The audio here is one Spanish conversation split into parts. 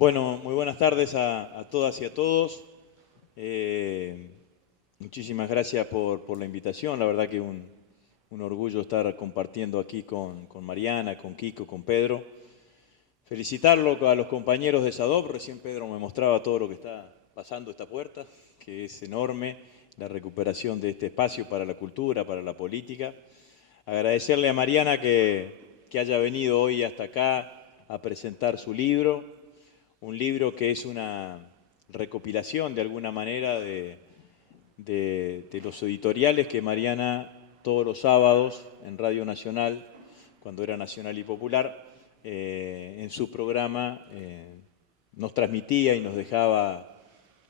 Bueno, muy buenas tardes a todas y a todos. Muchísimas gracias por la invitación. La verdad que un orgullo estar compartiendo aquí con Mariana, con Kiko, con Pedro. Felicitarlo a los compañeros de SADOP. Recién Pedro me mostraba todo lo que está pasando esta puerta, que es enorme, la recuperación de este espacio para la cultura, para la política. Agradecerle a Mariana que haya venido hoy hasta acá a presentar su libro, un libro que es una recopilación de alguna manera de los editoriales que Mariana todos los sábados en Radio Nacional, cuando era Nacional y Popular, en su programa nos transmitía y nos dejaba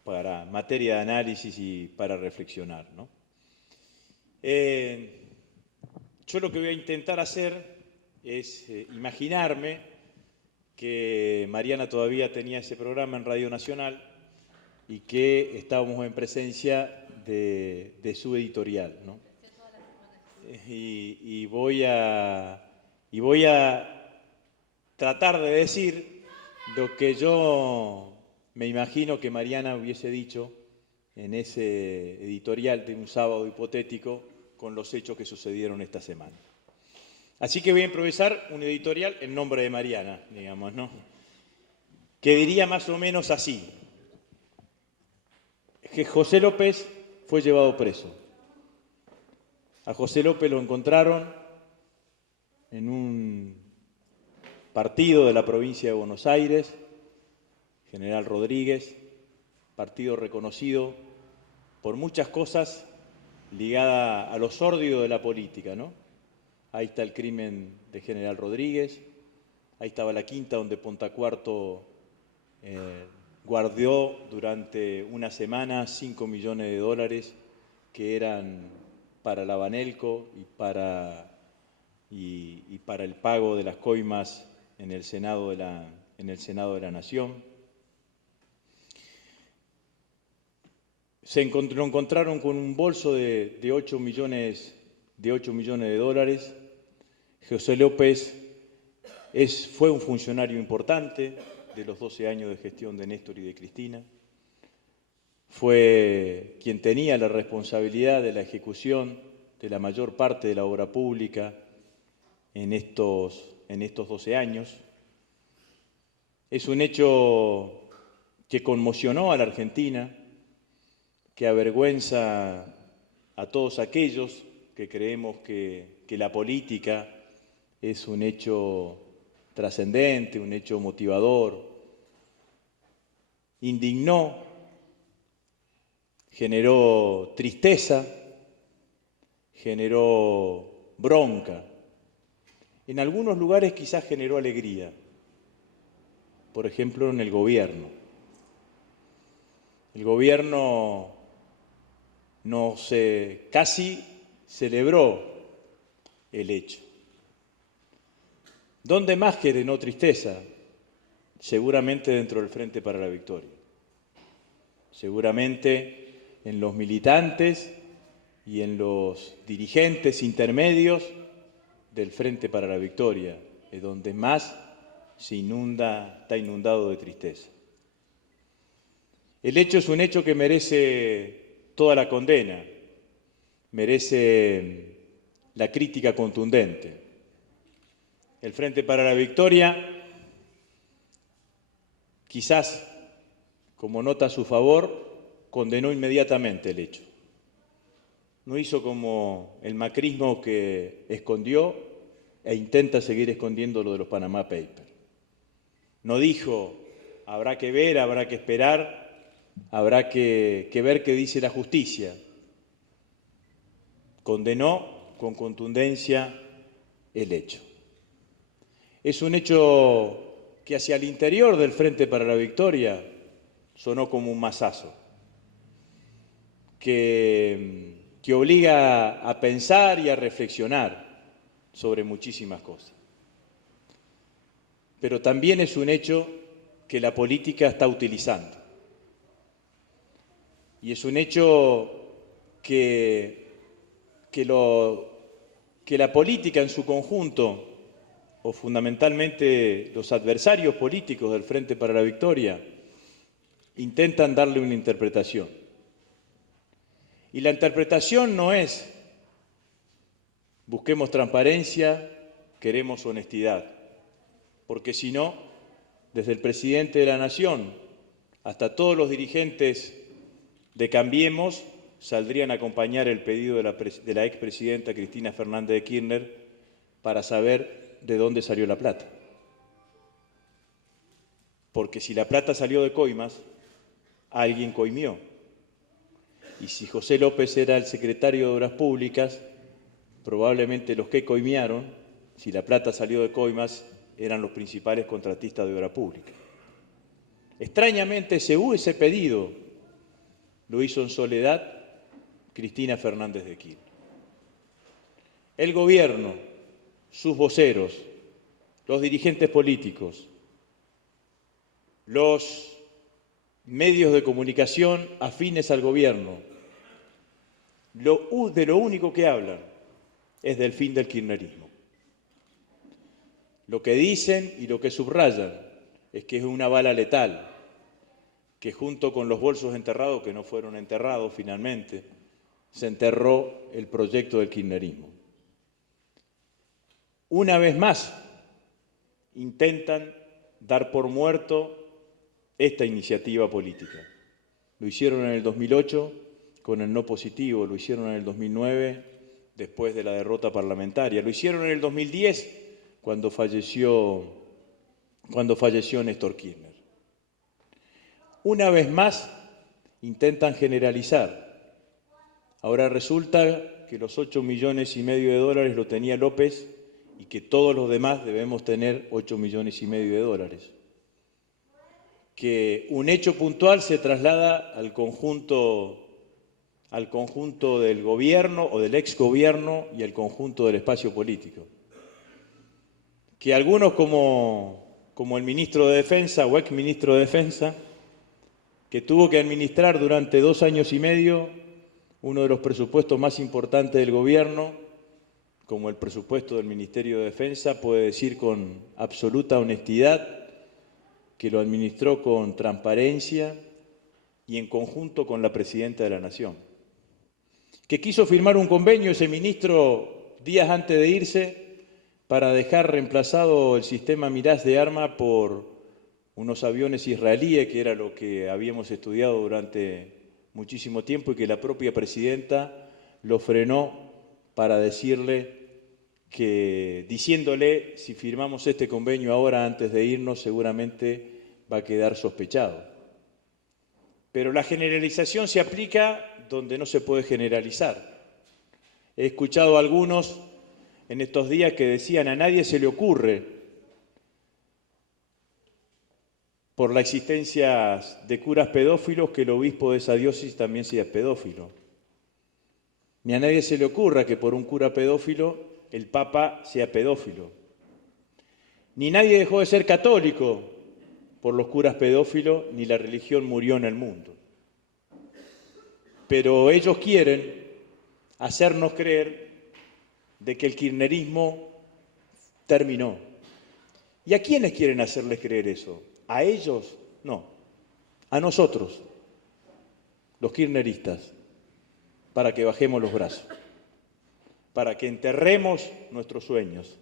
para materia de análisis y para reflexionar, ¿no? Yo lo que voy a intentar hacer es imaginarme que Mariana todavía tenía ese programa en Radio Nacional y que estábamos en presencia de su editorial, ¿no? Y voy a tratar de decir lo que yo me imagino que Mariana hubiese dicho en ese editorial de un sábado hipotético con los hechos que sucedieron esta semana. Así que voy a improvisar un editorial en nombre de Mariana, digamos, ¿no? Que diría más o menos así: que José López fue llevado preso. A José López lo encontraron en un partido de la provincia de Buenos Aires, General Rodríguez, partido reconocido por muchas cosas ligadas a lo sórdido de la política, ¿no? Ahí está el crimen de General Rodríguez, ahí estaba la quinta donde Pontacuarto guardó durante una semana 5 millones de dólares que eran para la Banelco y para el pago de las coimas en el Senado de la Nación. Lo encontraron con un bolso de 8 millones de dólares. José López fue un funcionario importante de los 12 años de gestión de Néstor y de Cristina. Fue quien tenía la responsabilidad de la ejecución de la mayor parte de la obra pública en estos 12 años. Es un hecho que conmocionó a la Argentina, que avergüenza a todos aquellos que creemos que la política es un hecho trascendente, un hecho motivador. Indignó, generó tristeza, generó bronca. En algunos lugares quizás generó alegría, por ejemplo en el gobierno. El gobierno casi celebró el hecho. ¿Dónde más generó tristeza? Seguramente dentro del Frente para la Victoria. Seguramente en los militantes y en los dirigentes intermedios del Frente para la Victoria, es donde más está inundado de tristeza. El hecho es un hecho que merece toda la condena, merece la crítica contundente. El Frente para la Victoria, quizás como nota a su favor, condenó inmediatamente el hecho. No hizo como el macrismo que escondió e intenta seguir escondiendo lo de los Panama Papers. No dijo, habrá que ver, habrá que esperar, habrá que ver qué dice la justicia. Condenó con contundencia el hecho. Es un hecho que hacia el interior del Frente para la Victoria sonó como un mazazo, que obliga a pensar y a reflexionar sobre muchísimas cosas. Pero también es un hecho que la política está utilizando. Y es un hecho que la política en su conjunto, o fundamentalmente los adversarios políticos del Frente para la Victoria, intentan darle una interpretación. Y la interpretación no es busquemos transparencia, queremos honestidad, porque si no, desde el presidente de la Nación hasta todos los dirigentes de Cambiemos saldrían a acompañar el pedido de la expresidenta Cristina Fernández de Kirchner para saber de dónde salió la plata. Porque si la plata salió de coimas, alguien coimió. Y si José López era el secretario de Obras Públicas, probablemente los que coimearon, si la plata salió de coimas, eran los principales contratistas de obra pública. Extrañamente, ese pedido lo hizo en soledad Cristina Fernández de Kirchner. El gobierno, sus voceros, los dirigentes políticos, los medios de comunicación afines al gobierno, de lo único que hablan es del fin del kirchnerismo. Lo que dicen y lo que subrayan es que es una bala letal, que junto con los bolsos enterrados, que no fueron enterrados finalmente, se enterró el proyecto del kirchnerismo. Una vez más, intentan dar por muerto esta iniciativa política. Lo hicieron en el 2008 con el no positivo, lo hicieron en el 2009 después de la derrota parlamentaria, lo hicieron en el 2010 cuando falleció Néstor Kirchner. Una vez más, intentan generalizar. Ahora resulta que los 8,5 millones de dólares lo tenía López y que todos los demás debemos tener 8,5 millones de dólares. Que un hecho puntual se traslada al conjunto del gobierno o del exgobierno y al conjunto del espacio político. Que algunos como el ministro de Defensa o exministro de Defensa, que tuvo que administrar durante 2 años y medio uno de los presupuestos más importantes del gobierno, como el presupuesto del Ministerio de Defensa, puede decir con absoluta honestidad que lo administró con transparencia y en conjunto con la Presidenta de la Nación. Que quiso firmar un convenio ese ministro días antes de irse para dejar reemplazado el sistema Mirage de arma por unos aviones israelíes, que era lo que habíamos estudiado durante muchísimo tiempo y que la propia Presidenta lo frenó para diciéndole, si firmamos este convenio ahora antes de irnos, seguramente va a quedar sospechado. Pero la generalización se aplica donde no se puede generalizar. He escuchado a algunos en estos días que decían a nadie se le ocurre, por la existencia de curas pedófilos, que el obispo de esa diócesis también sea pedófilo. Ni a nadie se le ocurra que por un cura pedófilo el Papa sea pedófilo. Ni nadie dejó de ser católico por los curas pedófilos, ni la religión murió en el mundo. Pero ellos quieren hacernos creer de que el kirchnerismo terminó. ¿Y a quiénes quieren hacerles creer eso? ¿A ellos? No. A nosotros, los kirchneristas, para que bajemos los brazos, para que enterremos nuestros sueños.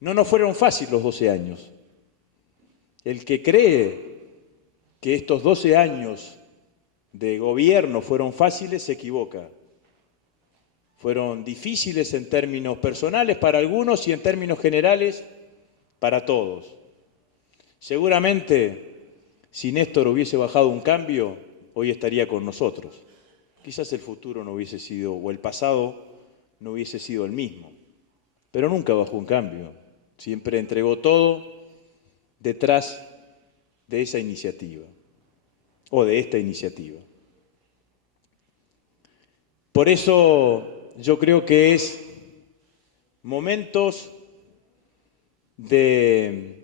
No nos fueron fáciles los 12 años. El que cree que estos 12 años de gobierno fueron fáciles se equivoca. Fueron difíciles en términos personales para algunos y en términos generales para todos. Seguramente, si Néstor hubiese bajado un cambio, hoy estaría con nosotros. Quizás el futuro no hubiese sido, o el pasado no hubiese sido el mismo. Pero nunca bajó un cambio. Siempre entregó todo detrás de esa iniciativa, o de esta iniciativa. Por eso yo creo que es momentos de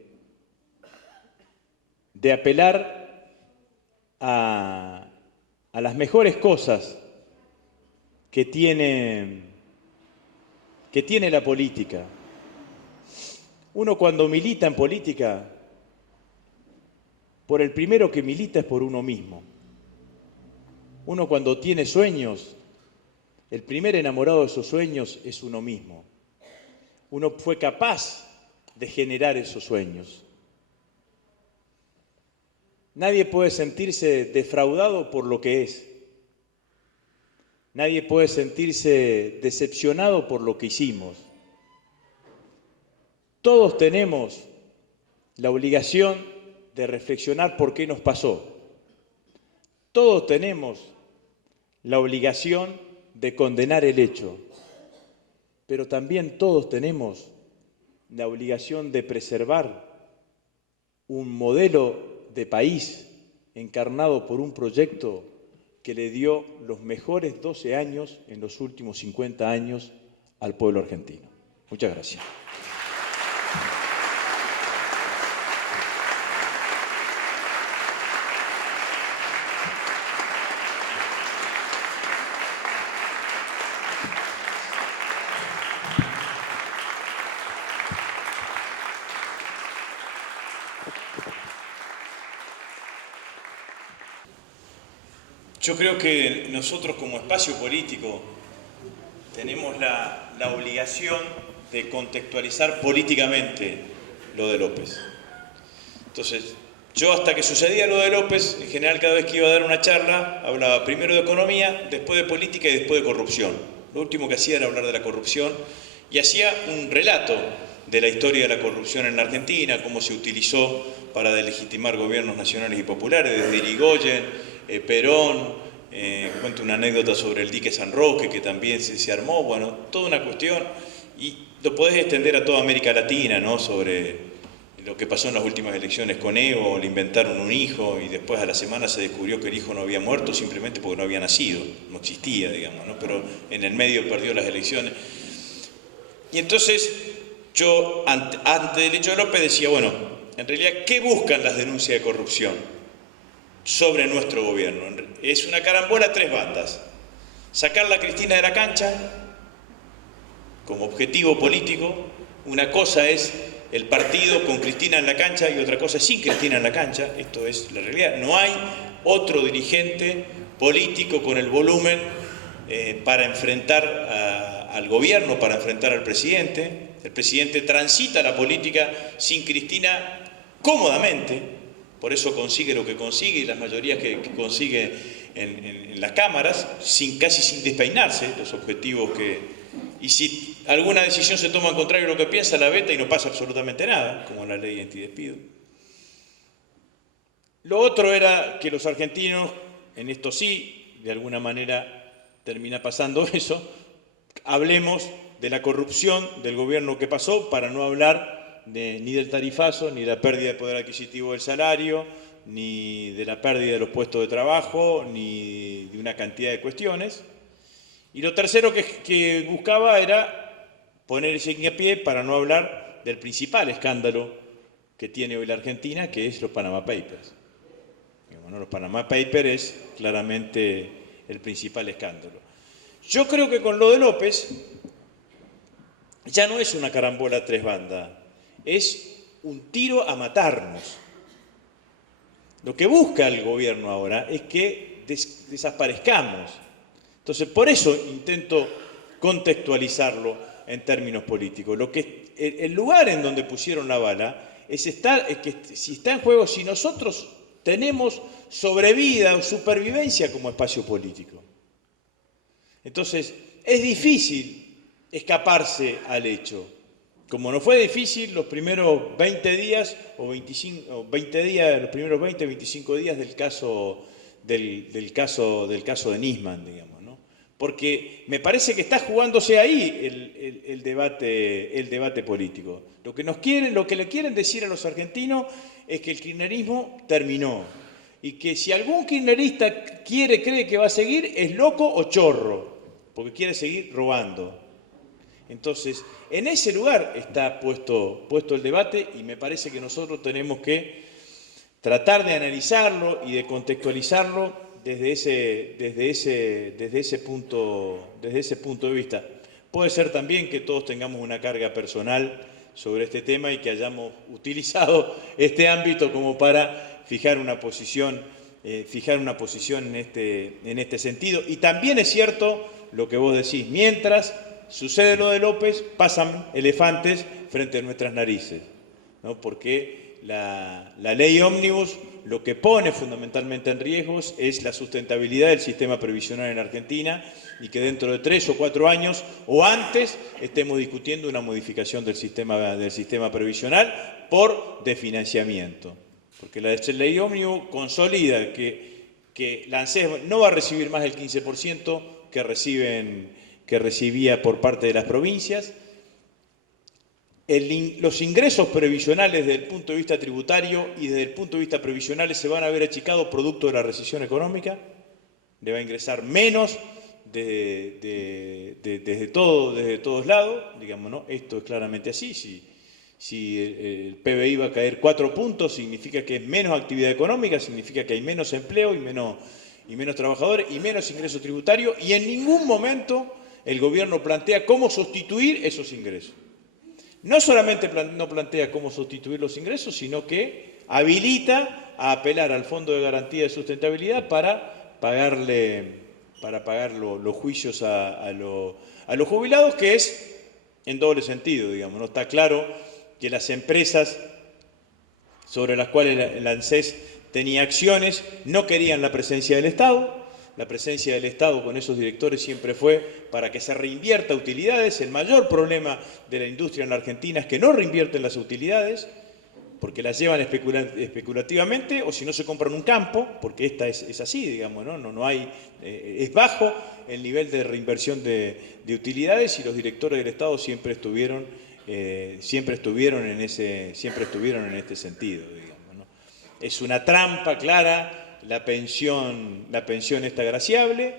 apelar a las mejores cosas que tiene la política. Uno cuando milita en política, por el primero que milita es por uno mismo. Uno cuando tiene sueños, el primer enamorado de esos sueños es uno mismo. Uno fue capaz de generar esos sueños. Nadie puede sentirse defraudado por lo que es. Nadie puede sentirse decepcionado por lo que hicimos. Todos tenemos la obligación de reflexionar por qué nos pasó. Todos tenemos la obligación de condenar el hecho, pero también todos tenemos la obligación de preservar un modelo de país encarnado por un proyecto que le dio los mejores 12 años en los últimos 50 años al pueblo argentino. Muchas gracias. Yo creo que nosotros como espacio político tenemos la obligación de contextualizar políticamente lo de López. Entonces, yo hasta que sucedía lo de López, en general cada vez que iba a dar una charla, hablaba primero de economía, después de política y después de corrupción. Lo último que hacía era hablar de la corrupción y hacía un relato de la historia de la corrupción en la Argentina, cómo se utilizó para delegitimar gobiernos nacionales y populares, desde Irigoyen, Perón, cuento una anécdota sobre el dique San Roque, que también se armó, bueno, toda una cuestión, y lo podés extender a toda América Latina, ¿no? Sobre lo que pasó en las últimas elecciones con Evo, le inventaron un hijo y después a la semana se descubrió que el hijo no había muerto simplemente porque no había nacido, no existía, digamos, ¿no? Pero en el medio perdió las elecciones. Y entonces yo, antes del hecho de López, decía, bueno, en realidad, ¿qué buscan las denuncias de corrupción sobre nuestro gobierno? Es una carambola a tres bandas. Sacar a Cristina de la cancha como objetivo político. Una cosa es el partido con Cristina en la cancha y otra cosa es sin Cristina en la cancha. Esto es la realidad. No hay otro dirigente político con el volumen para enfrentar al gobierno, para enfrentar al presidente. El presidente transita la política sin Cristina cómodamente, por eso consigue lo que consigue y las mayorías que consigue en las cámaras, casi sin despeinarse, los objetivos que... Y si alguna decisión se toma en contrario a lo que piensa, la veta y no pasa absolutamente nada, como la ley antidespido. Lo otro era que los argentinos, en esto sí, de alguna manera termina pasando eso, hablemos de la corrupción del gobierno que pasó para no hablar ni del tarifazo, ni de la pérdida de poder adquisitivo del salario, ni de la pérdida de los puestos de trabajo, ni de una cantidad de cuestiones. Y lo tercero que buscaba era poner ese hincapié para no hablar del principal escándalo que tiene hoy la Argentina, que es los Panama Papers. Bueno, los Panama Papers es claramente el principal escándalo. Yo creo que con lo de López ya no es una carambola a tres bandas, es un tiro a matarnos. Lo que busca el gobierno ahora es que desaparezcamos. Entonces, por eso intento contextualizarlo en términos políticos. El lugar en donde pusieron la bala es que si está en juego, si nosotros tenemos sobrevida o supervivencia como espacio político. Entonces, es difícil escaparse al hecho. Como no fue difícil los primeros 20 días o 20 días, los primeros 20, 25 días del caso de Nisman, digamos, ¿no? Porque me parece que está jugándose ahí el debate político. Lo que le quieren decir a los argentinos es que el kirchnerismo terminó y que si algún kirchnerista cree que va a seguir, es loco o chorro, porque quiere seguir robando. Entonces, en ese lugar está puesto el debate y me parece que nosotros tenemos que tratar de analizarlo y de contextualizarlo desde ese punto de vista. Puede ser también que todos tengamos una carga personal sobre este tema y que hayamos utilizado este ámbito como para fijar una posición en este sentido. Y también es cierto lo que vos decís, mientras sucede lo de López, pasan elefantes frente a nuestras narices, ¿no? Porque la ley ómnibus lo que pone fundamentalmente en riesgos es la sustentabilidad del sistema previsional en Argentina y que dentro de 3 o 4 años o antes estemos discutiendo una modificación del sistema previsional por desfinanciamiento. Porque la ley ómnibus consolida que la ANSES no va a recibir más del 15% que recibía por parte de las provincias. Los ingresos previsionales desde el punto de vista tributario y desde el punto de vista previsional se van a ver achicados producto de la recesión económica. Le va a ingresar menos desde todos lados, digamos, ¿no? Esto es claramente así. Si el PBI va a caer 4 puntos, significa que es menos actividad económica, significa que hay menos empleo y menos trabajadores y menos ingresos tributarios, y en ningún momento el gobierno plantea cómo sustituir esos ingresos. No solamente no plantea cómo sustituir los ingresos, sino que habilita a apelar al Fondo de Garantía de Sustentabilidad para pagar los juicios a los jubilados, que es en doble sentido, digamos, ¿no? Está claro que las empresas sobre las cuales el ANSES tenía acciones no querían la presencia del Estado. La presencia del Estado con esos directores siempre fue para que se reinvierta utilidades. El mayor problema de la industria en la Argentina es que no reinvierten las utilidades, porque las llevan especulativamente, o si no se compran un campo, porque esta es así, digamos, ¿no? No hay, es bajo el nivel de reinversión de utilidades, y los directores del Estado siempre estuvieron en este sentido, digamos, ¿no? Es una trampa clara. La pensión esta graciable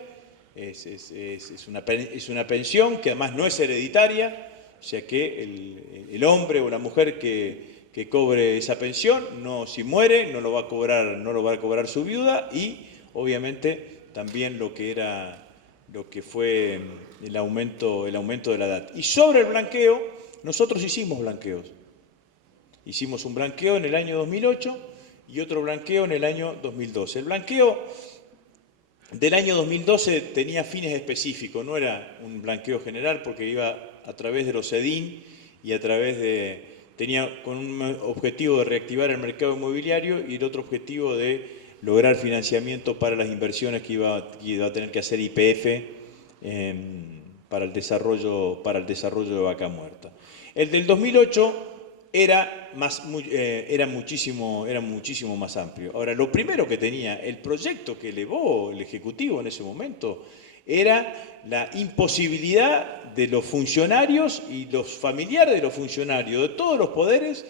es una pensión que además no es hereditaria, o sea que el hombre o la mujer que cobre esa pensión, si muere, no lo va a cobrar su viuda, y obviamente también lo que fue el aumento de la edad. Y sobre el blanqueo, nosotros hicimos blanqueos. Hicimos un blanqueo en el año 2008 y otro blanqueo en el año 2012. El blanqueo del año 2012 tenía fines específicos, no era un blanqueo general, porque iba a través de los CEDIN y tenía con un objetivo de reactivar el mercado inmobiliario y el otro objetivo de lograr financiamiento para las inversiones que iba a tener que hacer YPF para el desarrollo de Vaca Muerta. El del 2008 era muchísimo más amplio. Ahora, lo primero que tenía el proyecto que elevó el Ejecutivo en ese momento era la imposibilidad de los funcionarios y los familiares de los funcionarios de todos los poderes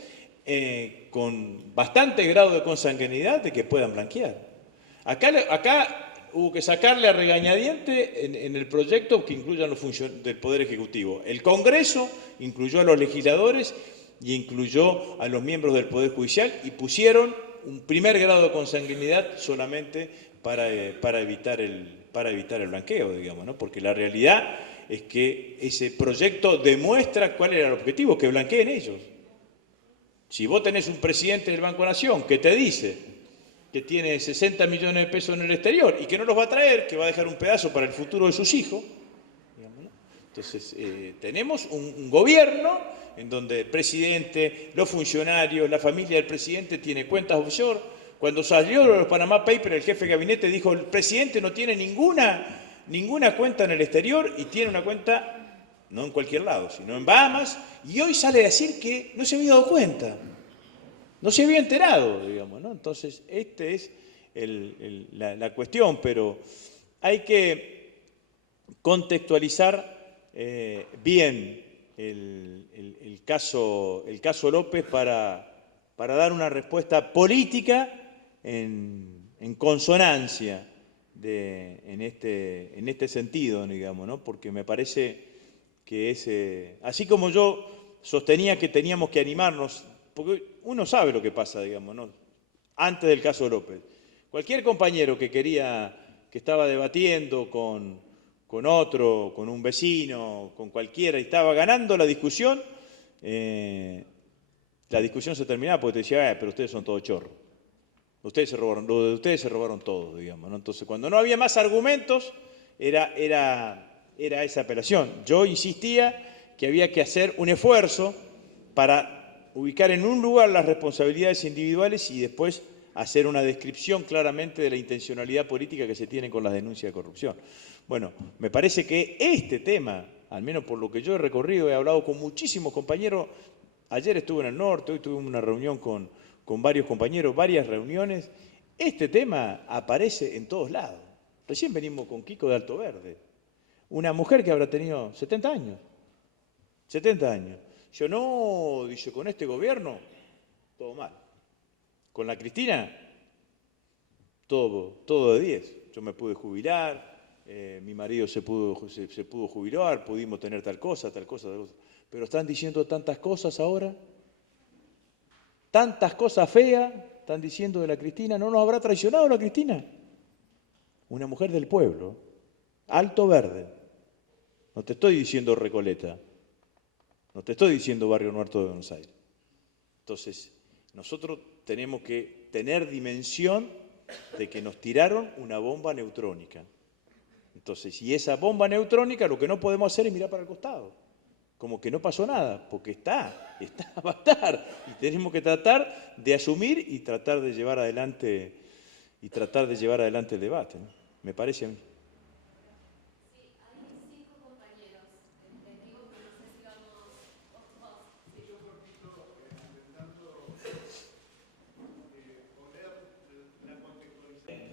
con bastante grado de consanguinidad de que puedan blanquear. Acá hubo que sacarle a regañadiente en el proyecto que incluyan los funcionarios del Poder Ejecutivo. El Congreso incluyó a los legisladores y incluyó a los miembros del Poder Judicial, y pusieron un primer grado de consanguinidad solamente para evitar el blanqueo, digamos, ¿no? Porque la realidad es que ese proyecto demuestra cuál era el objetivo, que blanqueen ellos. Si vos tenés un presidente del Banco Nación que te dice que tiene 60 millones de pesos en el exterior y que no los va a traer, que va a dejar un pedazo para el futuro de sus hijos, digamos, ¿no? Entonces tenemos un gobierno en donde el presidente, los funcionarios, la familia del presidente tiene cuentas offshore. Cuando salió los Panama Papers, el jefe de gabinete dijo: el presidente no tiene ninguna cuenta en el exterior, y tiene una cuenta no en cualquier lado, sino en Bahamas, y hoy sale a decir que no se había dado cuenta, no se había enterado, digamos, ¿no? Entonces, esta es la cuestión, pero hay que contextualizar bien el caso López para dar una respuesta política en consonancia en este sentido, digamos, ¿no? Porque me parece que así como yo sostenía que teníamos que animarnos, porque uno sabe lo que pasa, digamos, ¿no? Antes del caso López, cualquier compañero que estaba debatiendo con otro, con un vecino, con cualquiera, y estaba ganando la discusión, la discusión se terminaba porque te decía, pero ustedes son todos chorros. Ustedes se robaron, lo de ustedes se robaron todo, digamos, ¿no? Entonces, cuando no había más argumentos, era esa apelación. Yo insistía que había que hacer un esfuerzo para ubicar en un lugar las responsabilidades individuales y después hacer una descripción claramente de la intencionalidad política que se tiene con las denuncias de corrupción. Bueno, me parece que este tema, al menos por lo que yo he recorrido, he hablado con muchísimos compañeros. Ayer estuve en el norte, hoy tuve una reunión con varios compañeros, varias reuniones. Este tema aparece en todos lados. Recién venimos con Kiko de Alto Verde, una mujer que habrá tenido 70 años. 70 años. Yo no, dice, con este gobierno, todo mal. Con la Cristina, todo de 10. Yo me pude jubilar, mi marido se pudo jubilar, pudimos tener tal cosa, tal cosa, tal cosa. Pero están diciendo tantas cosas ahora, tantas cosas feas están diciendo de la Cristina. ¿No nos habrá traicionado la Cristina? Una mujer del pueblo, Alto Verde. No te estoy diciendo Recoleta, no te estoy diciendo Barrio Nuevo de Buenos Aires. Entonces, nosotros tenemos que tener dimensión de que nos tiraron una bomba neutrónica. Entonces, y esa bomba neutrónica, lo que no podemos hacer es mirar para el costado, como que no pasó nada, porque va a estar, y tenemos que tratar de asumir y tratar de llevar adelante el debate, ¿no? Me parece a mí.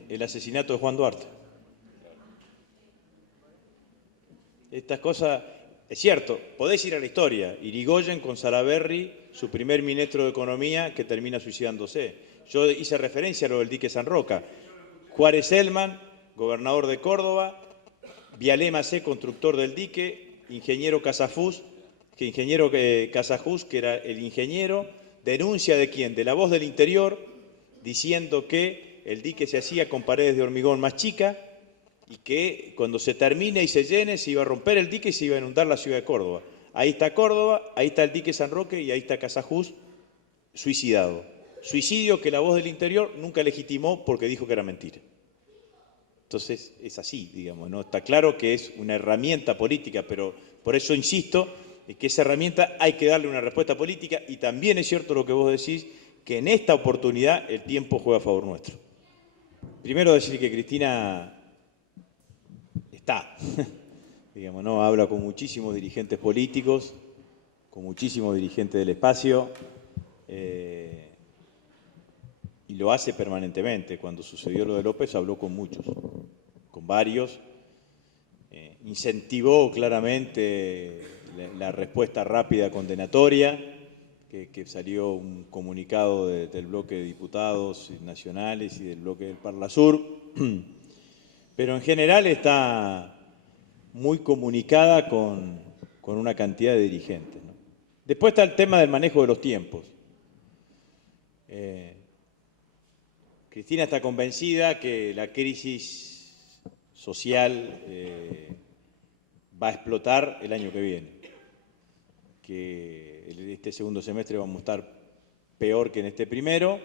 El asesinato de Juan Duarte. Estas cosas, es cierto, podés ir a la historia. Irigoyen con Salaverry, su primer ministro de Economía, que termina suicidándose. Yo hice referencia a lo del dique San Roca. Juárez Elman, gobernador de Córdoba, Vialé Macé, constructor del dique, ingeniero Casajús, que era el ingeniero, denuncia de quién, de La Voz del Interior, diciendo que el dique se hacía con paredes de hormigón más chicas y que cuando se termine y se llene se iba a romper el dique y se iba a inundar la ciudad de Córdoba. Ahí está Córdoba, ahí está el dique San Roque y ahí está Casajús suicidado. Suicidio que La Voz del Interior nunca legitimó porque dijo que era mentira. Entonces es así, digamos, ¿no? Está claro que es una herramienta política, pero por eso insisto en que esa herramienta hay que darle una respuesta política y también es cierto lo que vos decís, que en esta oportunidad el tiempo juega a favor nuestro. Primero decir que Cristina está, digamos, ¿no? Habla con muchísimos dirigentes políticos, con muchísimos dirigentes del espacio, y lo hace permanentemente. Cuando sucedió lo de López habló con muchos, con varios, incentivó claramente la respuesta rápida condenatoria, que salió un comunicado del bloque de diputados nacionales y del bloque del Parlasur, pero en general está muy comunicada con una cantidad de dirigentes, ¿no? Después está el tema del manejo de los tiempos. Cristina está convencida que la crisis social va a explotar el año que viene, que este segundo semestre vamos a estar peor que en este primero,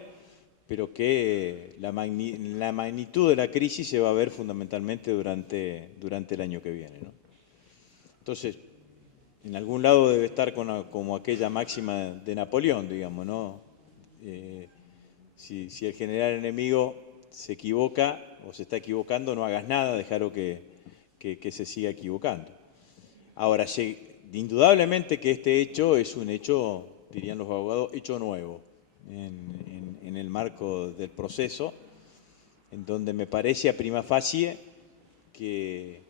pero que la magnitud de la crisis se va a ver fundamentalmente durante el año que viene, ¿no? Entonces, en algún lado debe estar como aquella máxima de Napoleón, digamos, ¿no? Si el general enemigo se equivoca o se está equivocando, no hagas nada, déjalo que se siga equivocando. Ahora, indudablemente que este hecho es un hecho, dirían los abogados, hecho nuevo en el marco del proceso, en donde me parece a prima facie que,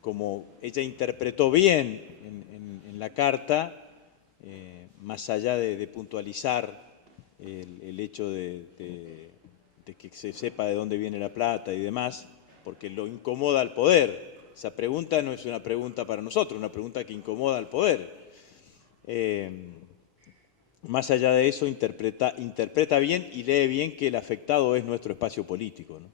como ella interpretó bien en la carta, más allá de puntualizar el hecho de que se sepa de dónde viene la plata y demás, porque lo incomoda al poder. Esa pregunta no es una pregunta para nosotros, es una pregunta que incomoda al poder. Más allá de eso, interpreta bien y lee bien que el afectado es nuestro espacio político, ¿no?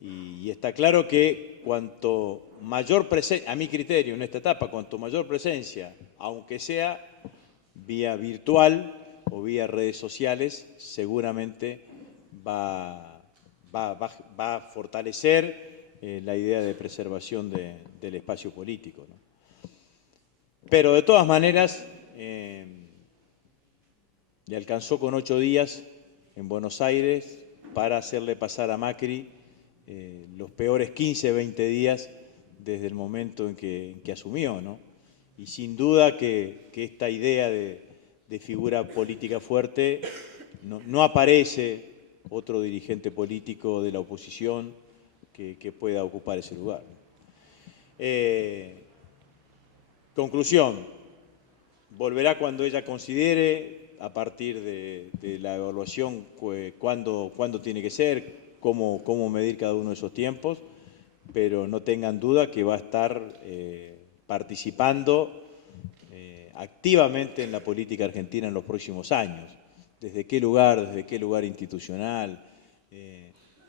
Y está claro que cuanto mayor presencia, a mi criterio en esta etapa, cuanto mayor presencia, aunque sea vía virtual o vía redes sociales, seguramente va a fortalecer la idea de preservación del espacio político, ¿no? Pero de todas maneras, le alcanzó con 8 días en Buenos Aires para hacerle pasar a Macri los peores 15, 20 días desde el momento en que asumió, ¿no? Y sin duda que esta idea de figura política fuerte no aparece otro dirigente político de la oposición que pueda ocupar ese lugar. Conclusión, volverá cuando ella considere, a partir de la evaluación, cuándo tiene que ser, cómo medir cada uno de esos tiempos, pero no tengan duda que va a estar participando activamente en la política argentina en los próximos años. ¿Desde qué lugar institucional?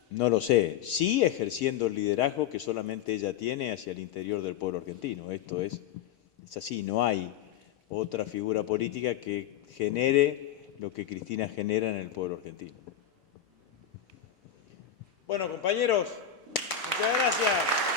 No lo sé. Sí ejerciendo el liderazgo que solamente ella tiene hacia el interior del pueblo argentino. Esto es así, no hay otra figura política que genere lo que Cristina genera en el pueblo argentino. Bueno, compañeros, muchas gracias.